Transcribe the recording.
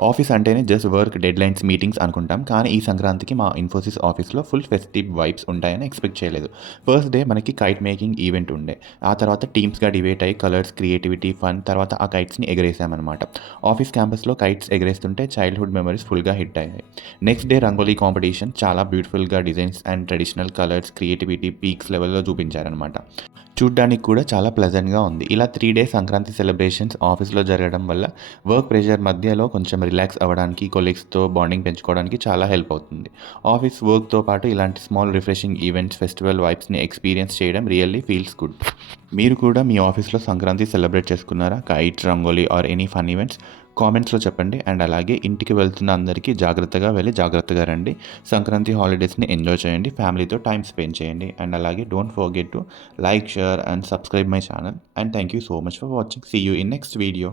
Office అంటేనే just work, deadlines, meetings అనుకుంటాం. కానీ ఈ సంక్రాంతికి మా ఇన్ఫోసిస్ ఆఫీస్‌లో ఫుల్ ఫెస్టివ్ వైబ్స్ ఉంటాయని ఎక్స్‌పెక్ట్ చేయలేదు. ఫస్ట్ డే మనకి కైట్ మేకింగ్ ఈవెంట్ ఉండే. ఆ తర్వాత టీమ్స్‌గా డివైడ్ అయ్యి కలర్స్, క్రియేటివిటీ, ఫన్ తర్వాత ఆ కైట్స్‌ని ఎగరేసామనమాట. ఆఫీస్ క్యాంపస్‌లో కైట్స్ ఎగరేస్తుంటే చైల్డ్‌హుడ్ మెమరీస్ ఫుల్‌గా హిట్ అయ్యాయి. నెక్స్ట్ డే రంగోలీ కాంపిటీషన్ చాలా బ్యూటిఫుల్‌గా designs and traditional colours, creativity peaks లెవెల్‌లో చూపించారనమాట. చూడ్డానికి కూడా చాలా ప్లెజెంట్‌గా ఉంది. ఇలా 3 డేస్ సంక్రాంతి సెలబ్రేషన్స్ ఆఫీస్‌లో జరగడం వల్ల వర్క్ ప్రెషర్ మధ్యలో కొంచెం రిలాక్స్ అవ్వడానికి, కొలీగ్స్‌తో బాండింగ్ పెంచుకోవడానికి చాలా హెల్ప్ అవుతుంది. ఆఫీస్ వర్క్‌తో పాటు ఇలాంటి స్మాల్ రిఫ్రెషింగ్ ఈవెంట్స్, ఫెస్టివల్ వైబ్స్‌ని ఎక్స్‌పీరియన్స్ చేయడం రియల్లీ ఫీల్స్ గుడ్. మీరు కూడా మీ ఆఫీస్‌లో సంక్రాంతి సెలబ్రేట్ చేసుకున్నారా? Kite, rangoli or any fun events? కామెంట్స్‌లో చెప్పండి. అండ్ అలాగే ఇంటికి వెళ్తున్న అందరికీ జాగ్రత్తగా వెళ్ళి జాగ్రత్తగా రండి. సంక్రాంతి హాలిడేస్‌ని ఎంజాయ్ చేయండి. ఫ్యామిలీతో టైమ్ స్పెండ్ చేయండి. అండ్ అలాగే don't forget to like, share and subscribe my channel. And thank you so much for watching. See you in next video.